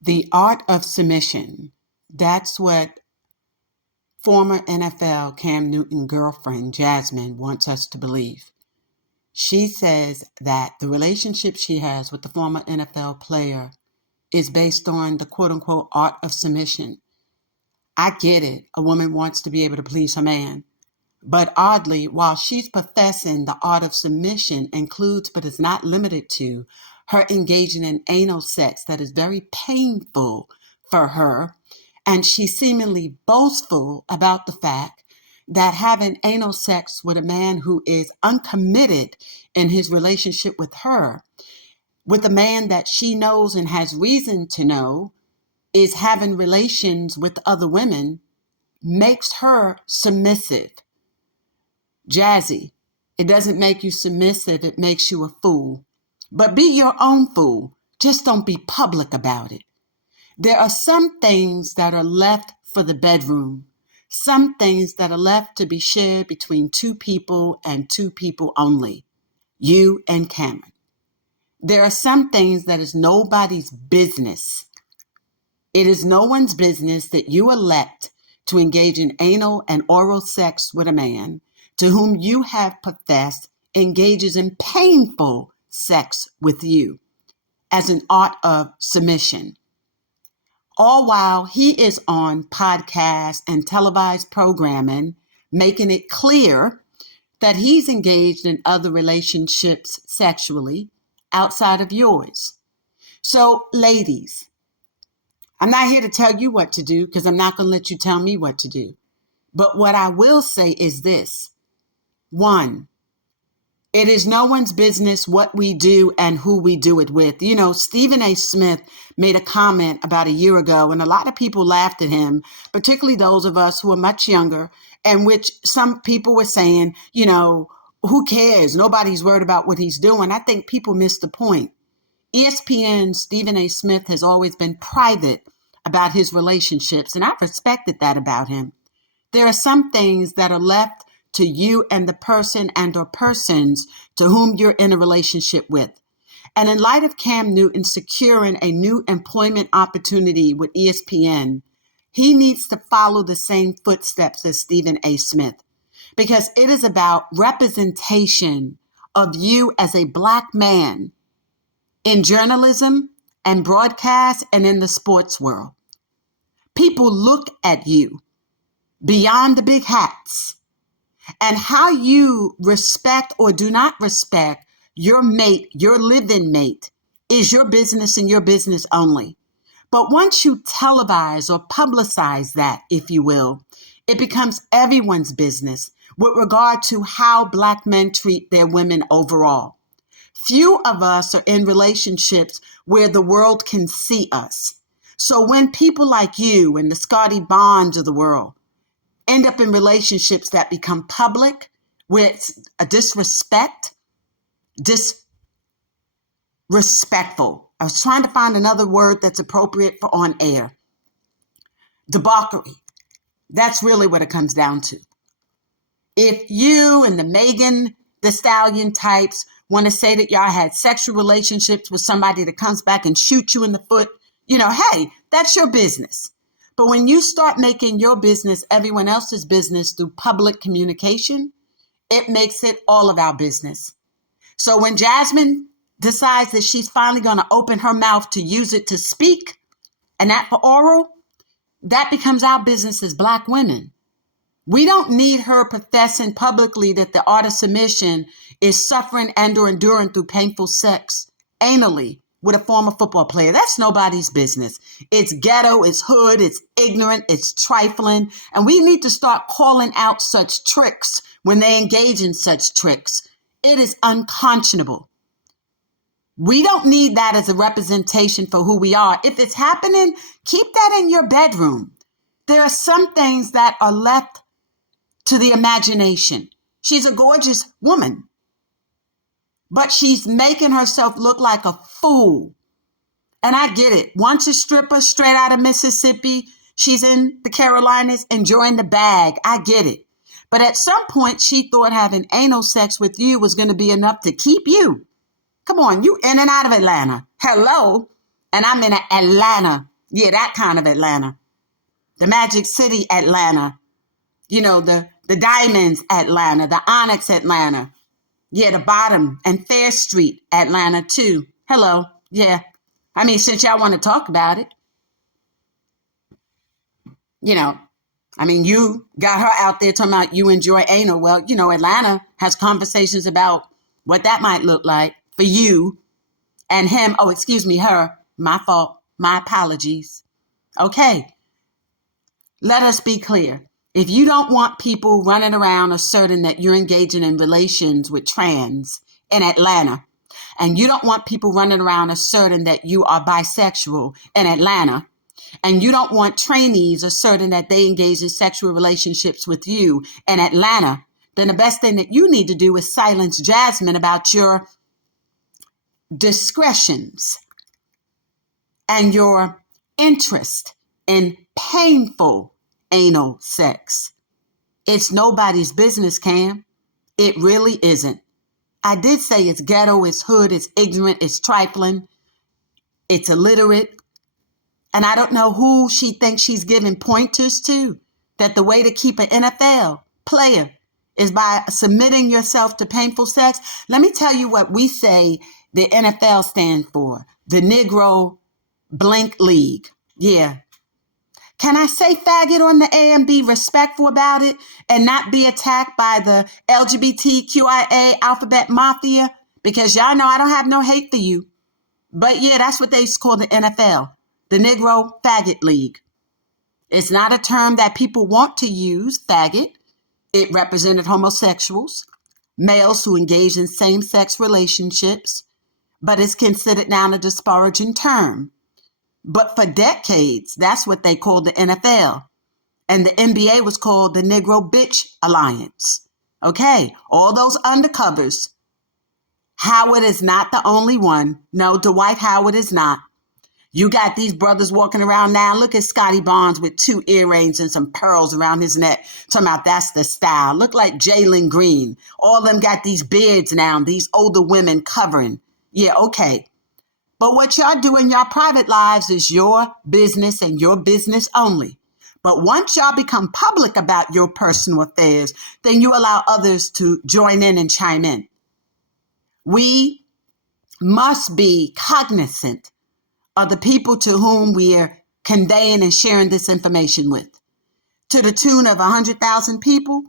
The art of submission. That's what former NFL Cam Newton girlfriend Jasmin wants us to believe. She says that the relationship she has with the former NFL player is based on the quote unquote art of submission. I get it. A woman wants to be able to please her man. But oddly, while she's professing the art of submission includes but is not limited to her engaging in anal sex that is very painful for her, and she's seemingly boastful about the fact that having anal sex with a man who is uncommitted in his relationship with her, with a man that she knows and has reason to know is having relations with other women, makes her submissive. Jazzy, it doesn't make you submissive, it makes you a fool. But be your own fool. Just don't be public about it. There are some things that are left for the bedroom, some things that are left to be shared between two people and two people only, you and Cameron. There are some things that is nobody's business. It is no one's business that you elect to engage in anal and oral sex with a man to whom you have professed engages in painful sex with you as an art of submission. All while he is on podcasts and televised programming, making it clear that he's engaged in other relationships sexually outside of yours. So, ladies, I'm not here to tell you what to do because I'm not going to let you tell me what to do. But what I will say is this. One, it is no one's business what we do and who we do it with. You know, Stephen A. Smith made a comment about a year ago, and a lot of people laughed at him, particularly those of us who are much younger, and which some people were saying, you know, who cares? Nobody's worried about what he's doing. I think people missed the point. ESPN Stephen A. Smith has always been private about his relationships, and I've respected that about him. There are some things that are left to you and the person and or persons to whom you're in a relationship with. And in light of Cam Newton securing a new employment opportunity with ESPN, he needs to follow the same footsteps as Stephen A. Smith, because it is about representation of you as a Black man in journalism and broadcast and in the sports world. People look at you beyond the big hats, and how you respect or do not respect your mate, your live-in mate, is your business and your business only. But once you televise or publicize that, if you will, it becomes everyone's business with regard to how Black men treat their women overall. Few of us are in relationships where the world can see us. So when people like you and the Scotty Bonds of the world end up in relationships that become public with a disrespectful. I was trying to find another word that's appropriate for on air. Debauchery. That's really what it comes down to. If you and the Megan Thee Stallion types want to say that y'all had sexual relationships with somebody that comes back and shoot you in the foot, you know, hey, that's your business. But when you start making your business everyone else's business through public communication, it makes it all of our business. So when Jasmin decides that she's finally going to open her mouth to use it to speak, and that for oral, that becomes our business as Black women. We don't need her professing publicly that the art of submission is suffering and or enduring through painful sex anally with a former football player. That's nobody's business. It's ghetto, it's hood, it's ignorant, it's trifling. And we need to start calling out such tricks when they engage in such tricks. It is unconscionable. We don't need that as a representation for who we are. If it's happening, keep that in your bedroom. There are some things that are left to the imagination. She's a gorgeous woman, but she's making herself look like a fool. And I get it. Once a stripper straight out of Mississippi, she's in the Carolinas enjoying the bag. I get it. But at some point, she thought having anal sex with you was going to be enough to keep you. Come on, you in and out of Atlanta. Hello. And I'm in Atlanta. Yeah, that kind of Atlanta. The Magic City Atlanta. You know, the Diamonds Atlanta, the Onyx Atlanta. Yeah, the Bottom and Fair Street Atlanta too. Hello. Yeah. I mean, since y'all want to talk about it, you know, I mean, you got her out there talking about you enjoy anal. Well, you know, Atlanta has conversations about what that might look like for you and him. Oh, excuse me, her. My fault. My apologies. Okay. Let us be clear. If you don't want people running around asserting that you're engaging in relations with trans in Atlanta, and you don't want people running around asserting that you are bisexual in Atlanta, and you don't want trainees asserting that they engage in sexual relationships with you in Atlanta, then the best thing that you need to do is silence Jasmin about your discretions and your interest in painful anal sex. It's nobody's business, Cam. It really isn't. I did say it's ghetto, it's hood, it's ignorant, it's trifling, it's illiterate. And I don't know who she thinks she's giving pointers to, that the way to keep an NFL player is by submitting yourself to painful sex. Let me tell you what we say the NFL stands for, the Negro Blink League. Yeah. Can I say faggot on the air and be respectful about it and not be attacked by the LGBTQIA alphabet mafia? Because y'all know I don't have no hate for you. But yeah, that's what they call the NFL, the Negro Faggot League. It's not a term that people want to use, faggot. It represented homosexuals, males who engage in same-sex relationships, but it's considered now a disparaging term. But for decades, that's what they called the NFL. And the NBA was called the Negro Bitch Alliance. Okay, all those undercovers. Howard is not the only one. No, Dwight Howard is not. You got these brothers walking around now. Look at Scotty Barnes with 2 earrings and some pearls around his neck. Talking about that's the style. Look like Jalen Green. All of them got these beards now. These older women covering. Yeah, okay. But what y'all do in your private lives is your business and your business only. But once y'all become public about your personal affairs, then you allow others to join in and chime in. We must be cognizant of the people to whom we are conveying and sharing this information with. To the tune of 100,000 people,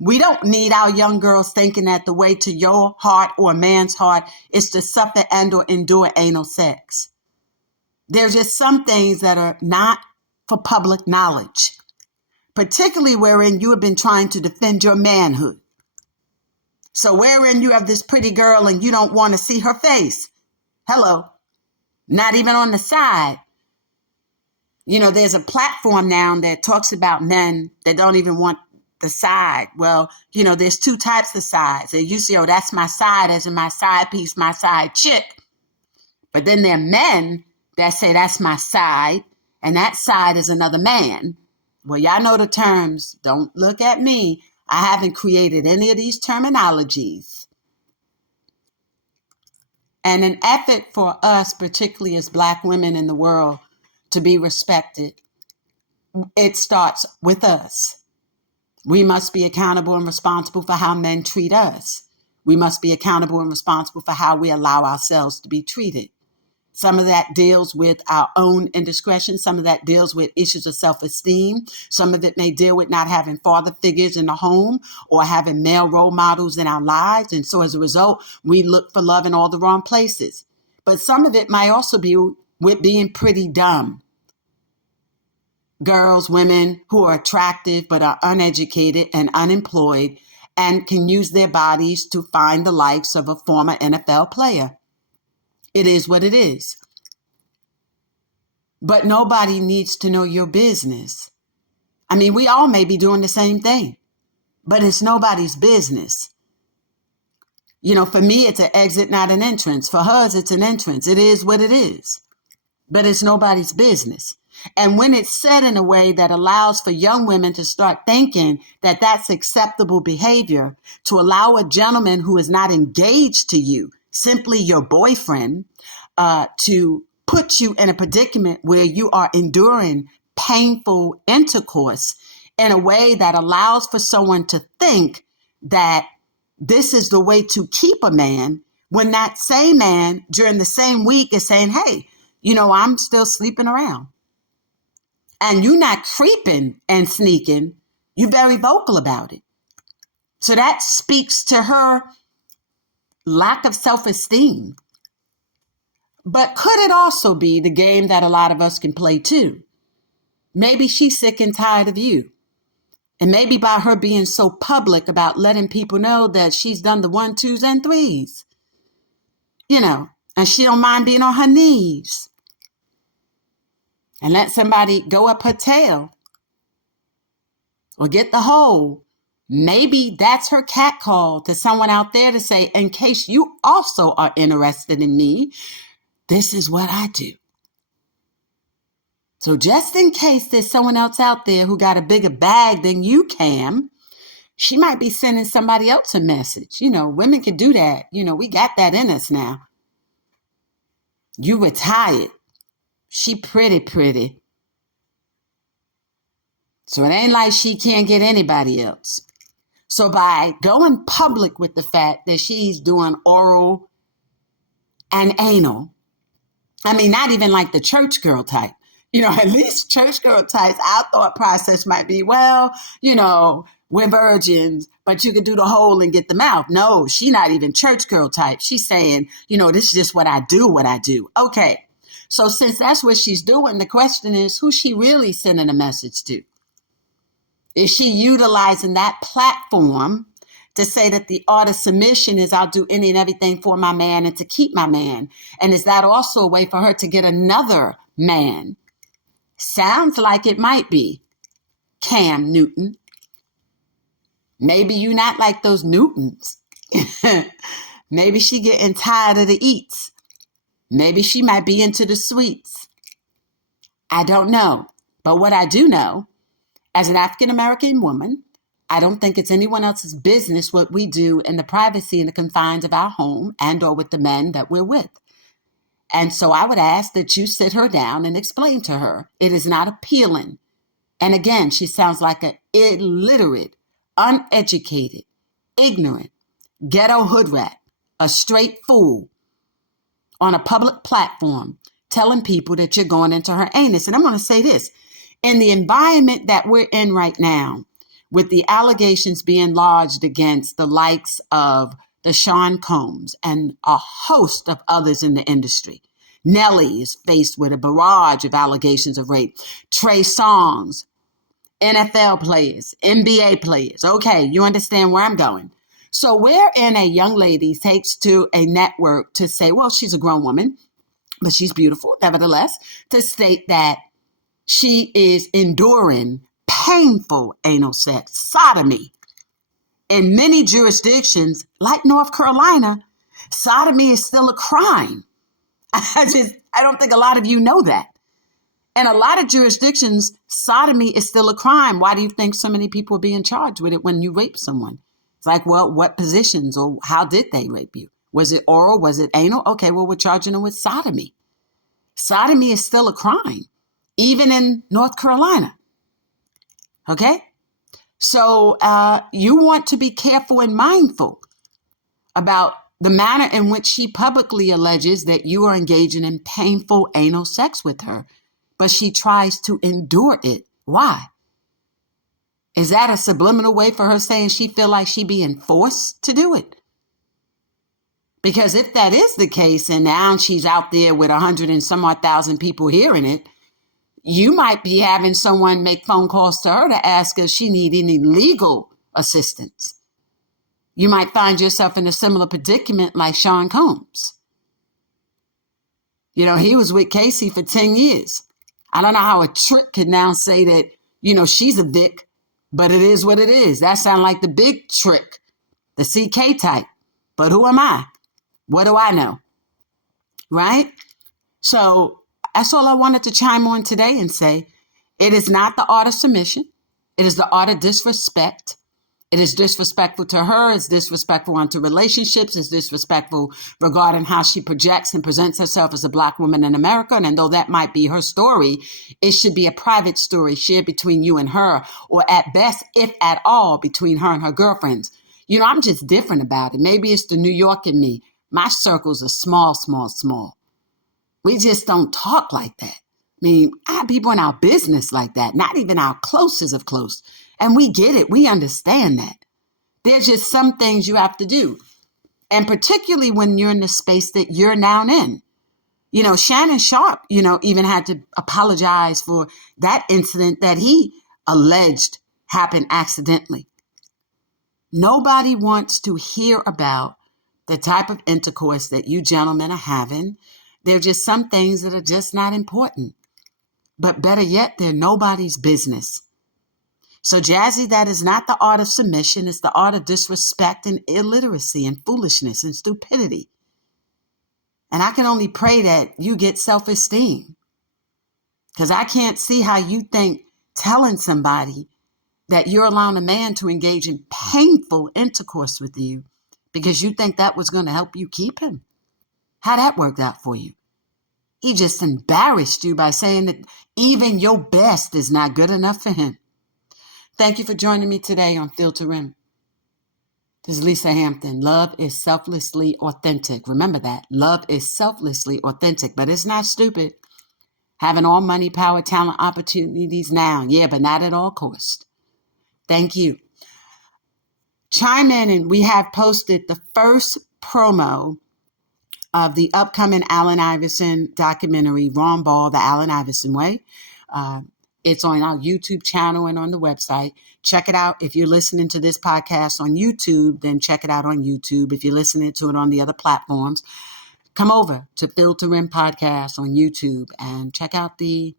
we don't need our young girls thinking that the way to your heart or a man's heart is to suffer and or endure anal sex. There's just some things that are not for public knowledge, particularly wherein you have been trying to defend your manhood. So wherein you have this pretty girl and you don't want to see her face. Hello. Not even on the side. You know, there's a platform now that talks about men that don't even want the side. Well, you know, there's 2 types of sides. They usually, oh, that's my side, as in my side piece, my side chick. But then there are men that say that's my side, and that side is another man. Well, y'all know the terms. Don't look at me. I haven't created any of these terminologies. And an effort for us, particularly as Black women in the world, to be respected, it starts with us. We must be accountable and responsible for how men treat us. We must be accountable and responsible for how we allow ourselves to be treated. Some of that deals with our own indiscretion. Some of that deals with issues of self-esteem. Some of it may deal with not having father figures in the home or having male role models in our lives. And so as a result, we look for love in all the wrong places. But some of it might also be with being pretty dumb. Girls, women who are attractive but are uneducated and unemployed and can use their bodies to find the likes of a former NFL player. It is what it is. But nobody needs to know your business. I mean, we all may be doing the same thing, but it's nobody's business. You know, for me, it's an exit, not an entrance. For hers, it's an entrance. It is what it is. But it's nobody's business. And when it's said in a way that allows for young women to start thinking that that's acceptable behavior, to allow a gentleman who is not engaged to you, simply your boyfriend, to put you in a predicament where you are enduring painful intercourse in a way that allows for someone to think that this is the way to keep a man, when that same man during the same week is saying, hey, I'm still sleeping around. And you're not creeping and sneaking. You're very vocal about it. So that speaks to her lack of self-esteem. But could it also be the game that a lot of us can play too? Maybe she's sick and tired of you. And maybe by her being so public about letting people know that she's done the 1, 2s, and 3s, and she don't mind being on her knees and let somebody go up her tail or get the hole. Maybe that's her catcall to someone out there to say, in case you also are interested in me, this is what I do. So just in case there's someone else out there who got a bigger bag than you can, she might be sending somebody else a message. Women can do that. We got that in us now. You retired. She pretty. So it ain't like she can't get anybody else. So by going public with the fact that she's doing oral and anal, not even like the church girl type. At least church girl types, our thought process might be, well, we're virgins, but you could do the hole and get the mouth. No, she's not even church girl type. She's saying, this is just what I do. Okay. So since that's what she's doing, the question is, who's she really sending a message to? Is she utilizing that platform to say that the art of submission is I'll do any and everything for my man and to keep my man? And is that also a way for her to get another man? Sounds like it might be. Cam Newton. Maybe you not like those Newtons. Maybe she getting tired of the eats. Maybe she might be into the sweets. I don't know. But what I do know, as an African-American woman, I don't think it's anyone else's business what we do in the privacy and the confines of our home and or with the men that we're with. And so I would ask that you sit her down and explain to her. It is not appealing. And again, she sounds like an illiterate, uneducated, ignorant, ghetto hood rat, a straight fool on a public platform telling people that you're going into her anus. And I'm going to say this. In the environment that we're in right now, with the allegations being lodged against the likes of the Sean Combs and a host of others in the industry. Nelly is faced with a barrage of allegations of rape. Trey Songz, NFL players, NBA players. Okay, you understand where I'm going. So wherein a young lady takes to a network to say, well, she's a grown woman, but she's beautiful, nevertheless, to state that she is enduring painful anal sex, sodomy. In many jurisdictions, like North Carolina, sodomy is still a crime. I don't think a lot of you know that. In a lot of jurisdictions, sodomy is still a crime. Why do you think so many people are being charged with it when you rape someone? It's like, well, what positions or how did they rape you? Was it oral? Was it anal? Okay, well, we're charging them with sodomy. Sodomy is still a crime, even in North Carolina. Okay? So you want to be careful and mindful about the manner in which she publicly alleges that you are engaging in painful anal sex with her, but she tries to endure it. Why? Is that a subliminal way for her saying she feel like she being forced to do it? Because if that is the case, and now she's out there with 100 and some odd thousand people hearing it, you might be having someone make phone calls to her to ask if she need any legal assistance. You might find yourself in a similar predicament like Sean Combs. He was with Casey for 10 years. I don't know how a trick can now say that, she's a Vic, but it is what it is. That sounds like the big trick, the CK type. But who am I? What do I know? Right? So that's all I wanted to chime on today and say. It is not the art of submission. It is the art of disrespect. It is disrespectful to her. It's disrespectful onto relationships. It's disrespectful regarding how she projects and presents herself as a Black woman in America. And though that might be her story, it should be a private story shared between you and her, or at best, if at all, between her and her girlfriends. You know, I'm just different about it. Maybe it's the New York in me. My circles are small, small, small. We just don't talk like that. I mean, I have people in our business like that, not even our closest of close. And we get it. We understand that. There's just some things you have to do. And particularly when you're in the space that you're now in. You know, Shannon Sharp, even had to apologize for that incident that he alleged happened accidentally. Nobody wants to hear about the type of intercourse that you gentlemen are having. There are just some things that are just not important. But better yet, they're nobody's business. So, Jazzy, that is not the art of submission. It's the art of disrespect and illiteracy and foolishness and stupidity. And I can only pray that you get self-esteem. Because I can't see how you think telling somebody that you're allowing a man to engage in painful intercourse with you because you think that was going to help you keep him. How that worked out for you? He just embarrassed you by saying that even your best is not good enough for him. Thank you for joining me today on Filter Rim. This is Lisa Hampton. Love is selflessly authentic. Remember that. Love is selflessly authentic, but it's not stupid. Having all money, power, talent, opportunities now. Yeah, but not at all cost. Thank you. Chime in, and we have posted the first promo of the upcoming Allen Iverson documentary, Ron Ball, The Allen Iverson Way. It's on our YouTube channel and on the website. Check it out. If you're listening to this podcast on YouTube, then check it out on YouTube. If you're listening to it on the other platforms, come over to Filter Rim Podcast on YouTube and check out the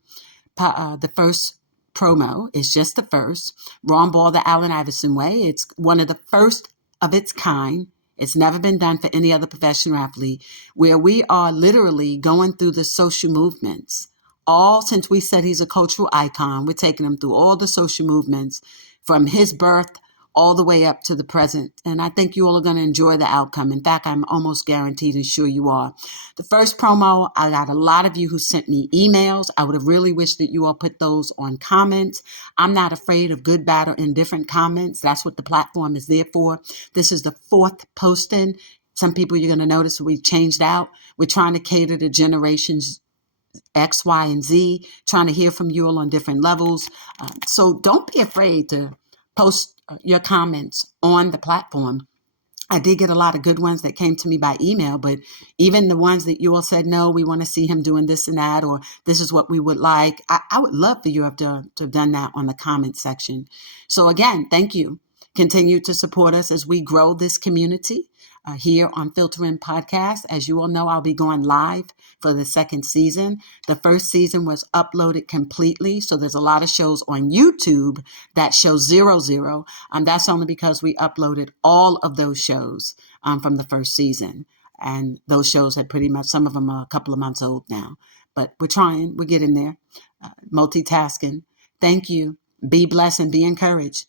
first promo. It's just the first. Ron Ball, The Allen Iverson Way. It's one of the first of its kind. It's never been done for any other professional athlete, where we are literally going through the social movements. All since we said he's a cultural icon, we're taking him through all the social movements from his birth all the way up to the present. And I think you all are going to enjoy the outcome. In fact, I'm almost guaranteed and sure you are. The first promo, I got a lot of you who sent me emails. I would have really wished that you all put those on comments. I'm not afraid of good, bad, or indifferent comments. That's what the platform is there for. This is the fourth posting. Some people you're going to notice we've changed out. We're trying to cater to generations X, Y, and Z, trying to hear from you all on different levels. So don't be afraid to post your comments on the platform. I did get a lot of good ones that came to me by email, but even the ones that you all said, no, we want to see him doing this and that, or this is what we would like. I would love for you to have done that on the comment section. So again, thank you. Continue to support us as we grow this community here on Filter Rim Podcast. As you all know, I'll be going live for the second season. The first season was uploaded completely, so there's a lot of shows on YouTube that show 00. That's only because we uploaded all of those shows from the first season. And those shows had pretty much, some of them are a couple of months old now. But we're trying, we're getting there. Multitasking. Thank you. Be blessed and be encouraged.